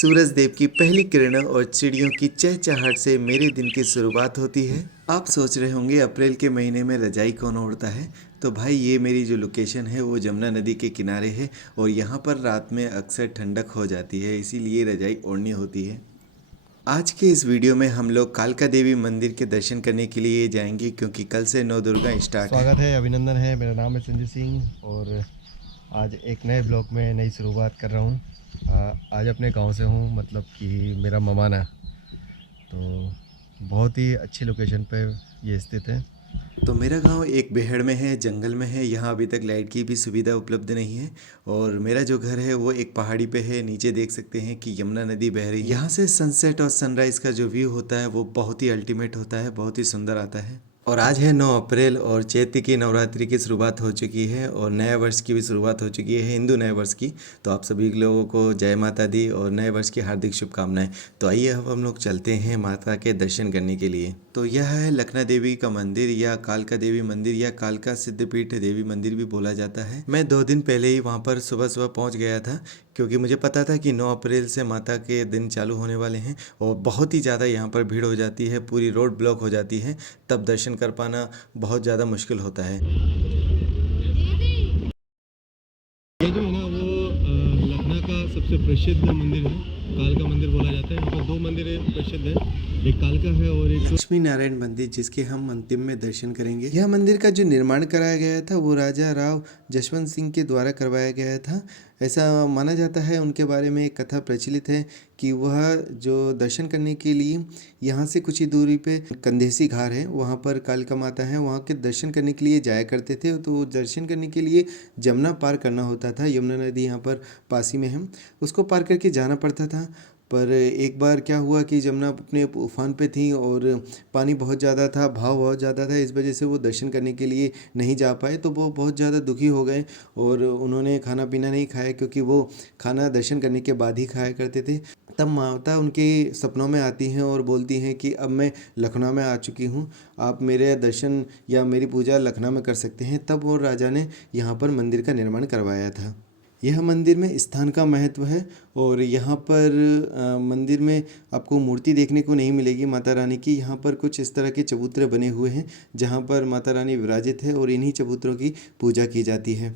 सूरज देव की पहली किरणों और चिड़ियों की चहचहाहट से मेरे दिन की शुरुआत होती है। आप सोच रहे होंगे अप्रैल के महीने में रजाई कौन ओढ़ता है। तो भाई ये मेरी जो लोकेशन है वो जमुना नदी के किनारे है और यहाँ पर रात में अक्सर ठंडक हो जाती है, इसीलिए रजाई ओढ़नी होती है। आज के इस वीडियो में हम लोग कालका देवी मंदिर के दर्शन करने के लिए जाएंगे क्योंकि कल से नौ दुर्गा स्टार्ट है। स्वागत है, अभिनंदन है। मेरा नाम है संजय सिंह और आज एक नए ब्लॉग में नई शुरुआत कर रहा हूँ। आज अपने गांव से हूँ, मतलब कि मेरा ममाना। तो बहुत ही अच्छी लोकेशन पे ये स्थित है। तो मेरा गांव एक बेहड़ में है, जंगल में है। यहाँ अभी तक लाइट की भी सुविधा उपलब्ध नहीं है और मेरा जो घर है वो एक पहाड़ी पे है। नीचे देख सकते हैं कि यमुना नदी बह रही है। यहाँ से सनसेट और सनराइज का जो व्यू होता है वो बहुत ही अल्टीमेट होता है, बहुत ही सुंदर आता है। और आज है 9 अप्रैल और चैत्र की नवरात्रि की शुरुआत हो चुकी है और नए वर्ष की भी शुरुआत हो चुकी है, हिंदू नए वर्ष की। तो आप सभी लोगों को जय माता दी और नए वर्ष की हार्दिक शुभकामनाएं। तो आइए अब हम लोग चलते हैं माता के दर्शन करने के लिए। तो यह है लखना देवी का मंदिर या कालका देवी मंदिर या कालका सिद्धपीठ देवी मंदिर भी बोला जाता है। मैं 2 दिन पहले ही वहाँ पर सुबह सुबह पहुँच गया था क्योंकि मुझे पता था कि 9 अप्रैल से माता के दिन चालू होने वाले हैं और बहुत ही ज़्यादा यहाँ पर भीड़ हो जाती है, पूरी रोड ब्लॉक हो जाती है, तब दर्शन कर पाना बहुत ज़्यादा मुश्किल होता है। ये जो है ना वो लखनऊ का सबसे प्रसिद्ध मंदिर है, कालका मंदिर बोला जाता है। यहाँ पर दो मंदिर प्रसिद्ध है, एक कालका है और एक लक्ष्मी नारायण मंदिर, जिसके हम अंतिम में दर्शन करेंगे। यह मंदिर का जो निर्माण कराया गया था वो राजा राव जसवंत सिंह के द्वारा करवाया गया था। ऐसा माना जाता है, उनके बारे में एक कथा प्रचलित है कि वह जो दर्शन करने के लिए यहाँ से कुछ ही दूरी पे कंदेसी घाट है, वहाँ पर कालिका माता है, वहाँ के दर्शन करने के लिए जाया करते थे। तो दर्शन करने के लिए जमुना पार करना होता था। यमुना नदी यहाँ पर पास ही में है, उसको पार करके जाना पड़ता था। पर एक बार क्या हुआ कि जमुना अपने उफान पे थी और पानी बहुत ज़्यादा था, भाव बहुत ज़्यादा था, इस वजह से वो दर्शन करने के लिए नहीं जा पाए। तो वो बहुत ज़्यादा दुखी हो गए और उन्होंने खाना पीना नहीं खाया, क्योंकि वो खाना दर्शन करने के बाद ही खाया करते थे। तब माता उनके सपनों में आती हैं और बोलती हैं कि अब मैं लखनऊ में आ चुकी हूँ, आप मेरे दर्शन या मेरी पूजा लखनऊ में कर सकते हैं। तब वो राजा ने यहाँ पर मंदिर का निर्माण करवाया था। यह मंदिर में स्थान का महत्व है और यहाँ पर मंदिर में आपको मूर्ति देखने को नहीं मिलेगी माता रानी की। यहाँ पर कुछ इस तरह के चबूतरे बने हुए हैं जहाँ पर माता रानी विराजित है और इन्हीं चबूतरों की पूजा की जाती है।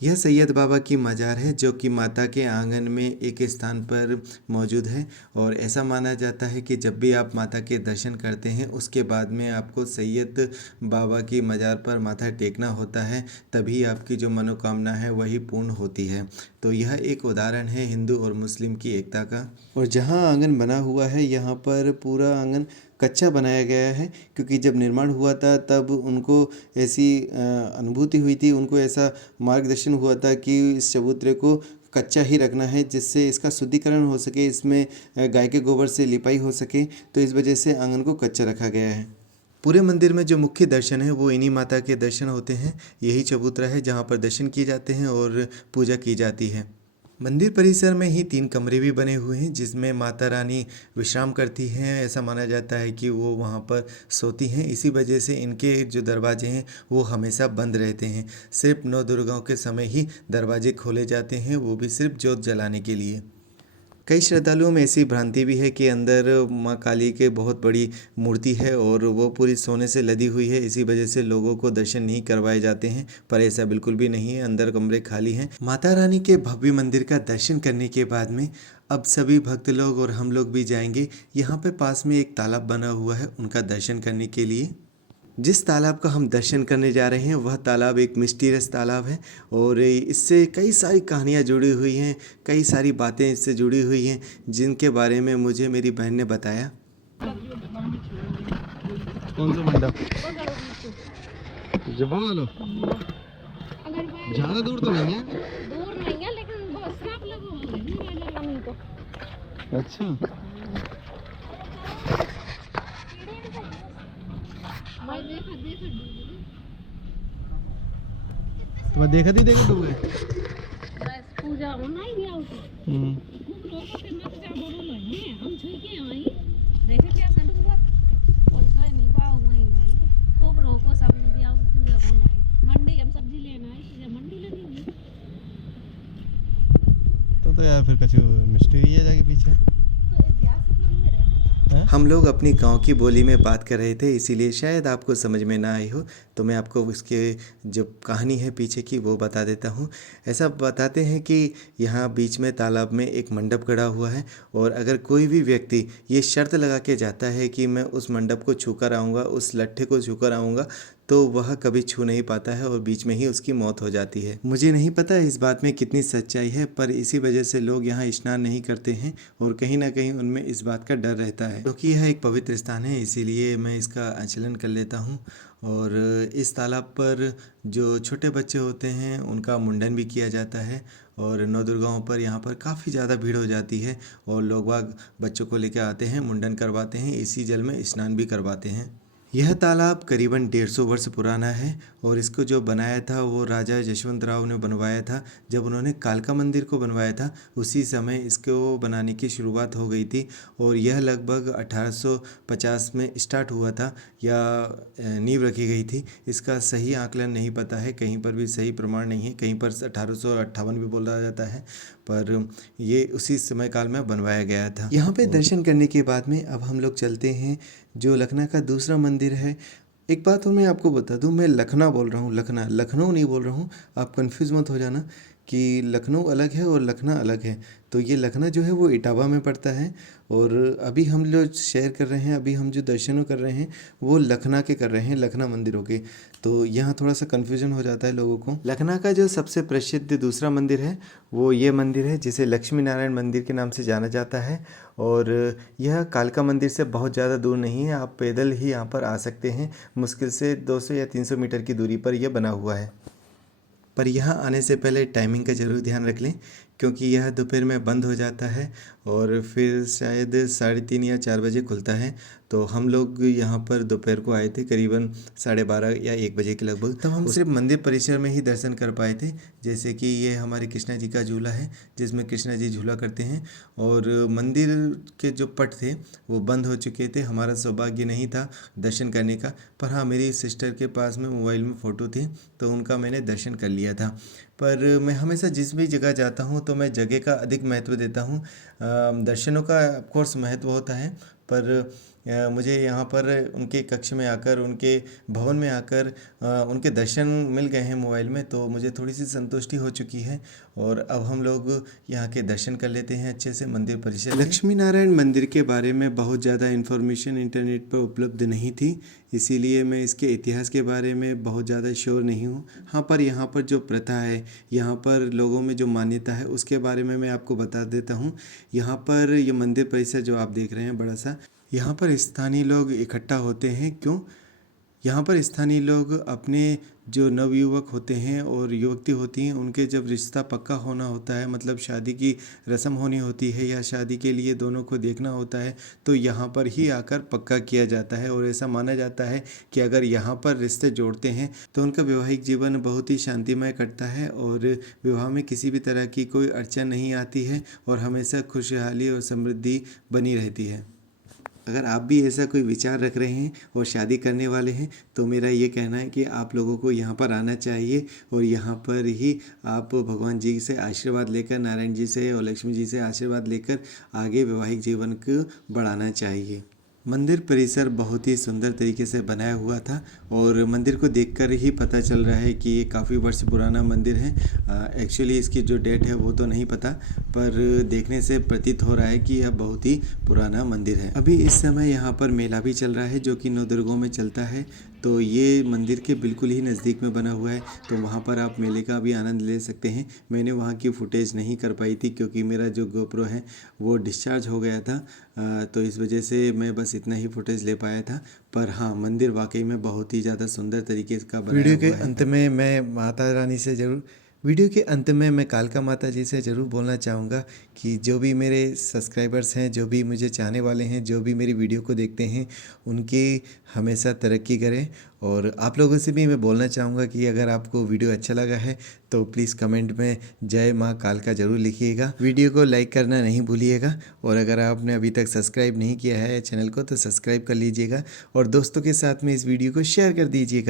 यह सैयद बाबा की मज़ार है जो कि माता के आंगन में एक स्थान पर मौजूद है और ऐसा माना जाता है कि जब भी आप माता के दर्शन करते हैं उसके बाद में आपको सैयद बाबा की मज़ार पर माथा टेकना होता है, तभी आपकी जो मनोकामना है वही पूर्ण होती है। तो यह एक उदाहरण है हिंदू और मुस्लिम की एकता का। और जहाँ आंगन बना हुआ है यहाँ पर पूरा आंगन कच्चा बनाया गया है, क्योंकि जब निर्माण हुआ था तब उनको ऐसी अनुभूति हुई थी, उनको ऐसा मार्गदर्शन हुआ था कि इस चबूतरे को कच्चा ही रखना है जिससे इसका शुद्धिकरण हो सके, इसमें गाय के गोबर से लिपाई हो सके। तो इस वजह से आंगन को कच्चा रखा गया है। पूरे मंदिर में जो मुख्य दर्शन है वो इन्हीं माता के दर्शन होते हैं। यही चबूतरा है जहाँ पर दर्शन किए जाते हैं और पूजा की जाती है। मंदिर परिसर में ही 3 कमरे भी बने हुए हैं जिसमें माता रानी विश्राम करती हैं। ऐसा माना जाता है कि वो वहाँ पर सोती हैं, इसी वजह से इनके जो दरवाजे हैं वो हमेशा बंद रहते हैं। सिर्फ 9 दुर्गाओं के समय ही दरवाजे खोले जाते हैं, वो भी सिर्फ जोत जलाने के लिए। कई श्रद्धालुओं में ऐसी भ्रांति भी है कि अंदर माँ काली के बहुत बड़ी मूर्ति है और वो पूरी सोने से लदी हुई है, इसी वजह से लोगों को दर्शन नहीं करवाए जाते हैं। पर ऐसा बिल्कुल भी नहीं है, अंदर कमरे खाली हैं। माता रानी के भव्य मंदिर का दर्शन करने के बाद में अब सभी भक्त लोग और हम लोग भी जाएंगे। यहाँ पे पास में एक तालाब बना हुआ है उनका दर्शन करने के लिए। जिस तालाब का हम दर्शन करने जा रहे हैं वह तालाब एक मिस्टीरियस तालाब है और इससे कई सारी कहानियाँ जुड़ी हुई हैं, कई सारी बातें इससे जुड़ी हुई हैं जिनके बारे में मुझे मेरी बहन ने बताया। कौन सा मंडप? जवाब लो। ज़्यादा दूर तो नहीं है? दूर नहीं है लेकिन बहुत साफ लगा हुआ है जमीन को। अच्छा, तो देखा थी देखा तुमने? पूजा होना ही दिया उसे। खूब लोगों के मत जा बोलो नहीं हम छुई के आई देखे क्या संडूगा और छुई नहीं पाओ नहीं खूब रोको सब ने दिया पूजा होना। मंडी हम सब्जी लेना है, पूजा मंडी लगी हुई। तो या फिर कुछ मिस्ट्री है जाके पीछे? तो ऐतिहासिक मंदिर है। हम लोग अपनी गांव की बोली में बात कर रहे थे, इसीलिए शायद आपको समझ में ना आई हो, तो मैं आपको उसके जो कहानी है पीछे की वो बता देता हूँ। ऐसा बताते हैं कि यहाँ बीच में तालाब में एक मंडप गड़ा हुआ है, और अगर कोई भी व्यक्ति ये शर्त लगा के जाता है कि मैं उस मंडप को छू कर आऊँगा, उस लट्ठे को छू कर आऊँगा, तो वह कभी छू नहीं पाता है और बीच में ही उसकी मौत हो जाती है। मुझे नहीं पता इस बात में कितनी सच्चाई है, पर इसी वजह से लोग यहाँ स्नान नहीं करते हैं, और कहीं ना कहीं उनमें इस बात का डर रहता है, क्योंकि यह एक पवित्र स्थान है, इसीलिए मैं इसका आचरण कर लेता हूँ। और इस तालाब पर जो छोटे बच्चे होते हैं उनका मुंडन भी किया जाता है, और नवदुर्गाओं पर यहाँ पर काफ़ी ज़्यादा भीड़ हो जाती है, और लोग बाग बच्चों को लेकर आते हैं, मुंडन करवाते हैं, इसी जल में स्नान भी करवाते हैं। यह तालाब करीबन 150 वर्ष पुराना है, और इसको जो बनाया था वो राजा जशवंत राव ने बनवाया था। जब उन्होंने कालका मंदिर को बनवाया था उसी समय इसको बनाने की शुरुआत हो गई थी, और यह लगभग 1850 में स्टार्ट हुआ था या नींव रखी गई थी। इसका सही आकलन नहीं पता है, कहीं पर भी सही प्रमाण नहीं है, कहीं पर 1858 भी बोला जाता है, पर ये उसी समय काल में बनवाया गया था। यहाँ पे दर्शन करने के बाद में अब हम लोग चलते हैं जो लखनऊ का दूसरा मंदिर है। एक बात और मैं आपको बता दूं, मैं लखनऊ बोल रहा हूँ, लखनऊ नहीं बोल रहा हूँ, आप कंफ्यूज मत हो जाना कि लखनऊ अलग है और लखनऊ अलग है। तो ये लखनऊ जो है वो इटावा में पड़ता है, और अभी हम लोग शेयर कर रहे हैं, अभी हम जो दर्शनों कर रहे हैं वो लखनऊ के कर रहे हैं, लखनऊ मंदिरों के। तो यहाँ थोड़ा सा कन्फ्यूजन हो जाता है लोगों को। लखनऊ का जो सबसे प्रसिद्ध दूसरा मंदिर है वो ये मंदिर है, जिसे लक्ष्मी नारायण मंदिर के नाम से जाना जाता है, और यह कालका मंदिर से बहुत ज़्यादा दूर नहीं है, आप पैदल ही यहाँ पर आ सकते हैं। मुश्किल से 200 या 300 मीटर की दूरी पर यह बना हुआ है। पर यहाँ आने से पहले टाइमिंग का ज़रूर ध्यान रख लें, क्योंकि यह दोपहर में बंद हो जाता है और फिर शायद 3:30 या 4 बजे खुलता है। तो हम लोग यहाँ पर दोपहर को आए थे करीबन 12:30 या 1 बजे के लगभग। तब हम सिर्फ मंदिर परिसर में ही दर्शन कर पाए थे, जैसे कि ये हमारे कृष्णा जी का झूला है जिसमें कृष्णा जी झूला करते हैं, और मंदिर के जो पट थे वो बंद हो चुके थे। हमारा सौभाग्य नहीं था दर्शन करने का, पर हाँ मेरी सिस्टर के पास में मोबाइल में फ़ोटो थी तो उनका मैंने दर्शन कर लिया था। पर मैं हमेशा जिस भी जगह जाता हूँ तो मैं जगह का अधिक महत्व देता हूँ। दर्शनों का ऑफकोर्स महत्व होता है, पर मुझे यहाँ पर उनके कक्ष में आकर, उनके भवन में आकर उनके दर्शन मिल गए हैं मोबाइल में, तो मुझे थोड़ी सी संतुष्टि हो चुकी है। और अब हम लोग यहाँ के दर्शन कर लेते हैं अच्छे से मंदिर परिसर। लक्ष्मी नारायण मंदिर के बारे में बहुत ज़्यादा इन्फॉर्मेशन इंटरनेट पर उपलब्ध नहीं थी, इसीलिए मैं इसके इतिहास के बारे में बहुत ज़्यादा श्योर नहीं हूँ। हाँ, पर यहाँ पर जो प्रथा है, यहाँ पर लोगों में जो मान्यता है उसके बारे में मैं आपको बता देता हूँ। यहाँ पर ये मंदिर परिसर जो आप देख रहे हैं बड़ा सा, यहाँ पर स्थानीय लोग इकट्ठा होते हैं। क्यों? यहाँ पर स्थानीय लोग अपने जो नवयुवक होते हैं और युवती होती हैं, उनके जब रिश्ता पक्का होना होता है, मतलब शादी की रस्म होनी होती है या शादी के लिए दोनों को देखना होता है, तो यहाँ पर ही आकर पक्का किया जाता है। और ऐसा माना जाता है कि अगर यहाँ पर रिश्ते जोड़ते हैं तो उनका वैवाहिक जीवन बहुत ही शांतिमय कटता है, और विवाह में किसी भी तरह की कोई अड़चन नहीं आती है, और हमेशा खुशहाली और समृद्धि बनी रहती है। अगर आप भी ऐसा कोई विचार रख रहे हैं और शादी करने वाले हैं, तो मेरा ये कहना है कि आप लोगों को यहाँ पर आना चाहिए, और यहाँ पर ही आप भगवान जी से आशीर्वाद लेकर, नारायण जी से और लक्ष्मी जी से आशीर्वाद लेकर आगे वैवाहिक जीवन को बढ़ाना चाहिए। मंदिर परिसर बहुत ही सुंदर तरीके से बनाया हुआ था, और मंदिर को देखकर ही पता चल रहा है कि ये काफ़ी वर्ष पुराना मंदिर है। एक्चुअली इसकी जो डेट है वो तो नहीं पता, पर देखने से प्रतीत हो रहा है कि यह बहुत ही पुराना मंदिर है। अभी इस समय यहाँ पर मेला भी चल रहा है जो कि नवदुर्गों में चलता है, तो ये मंदिर के बिल्कुल ही नज़दीक में बना हुआ है, तो वहाँ पर आप मेले का भी आनंद ले सकते हैं। मैंने वहाँ की फुटेज नहीं कर पाई थी क्योंकि मेरा जो गोप्रो है वो डिस्चार्ज हो गया था, तो इस वजह से मैं बस इतना ही फुटेज ले पाया था। पर हाँ, मंदिर वाकई में बहुत ही ज़्यादा सुंदर तरीके का बनाया हुआ है। वीडियो के अंत में मैं कालका माता जी से ज़रूर बोलना चाहूँगा कि जो भी मेरे सब्सक्राइबर्स हैं, जो भी मुझे चाहने वाले हैं, जो भी मेरी वीडियो को देखते हैं, उनकी हमेशा तरक्की करें। और आप लोगों से भी मैं बोलना चाहूँगा कि अगर आपको वीडियो अच्छा लगा है तो प्लीज़ कमेंट में जय माँ कालका ज़रूर लिखिएगा। वीडियो को लाइक करना नहीं भूलिएगा, और अगर आपने अभी तक सब्सक्राइब नहीं किया है चैनल को तो सब्सक्राइब कर लीजिएगा, और दोस्तों के साथ में इस वीडियो को शेयर कर दीजिएगा।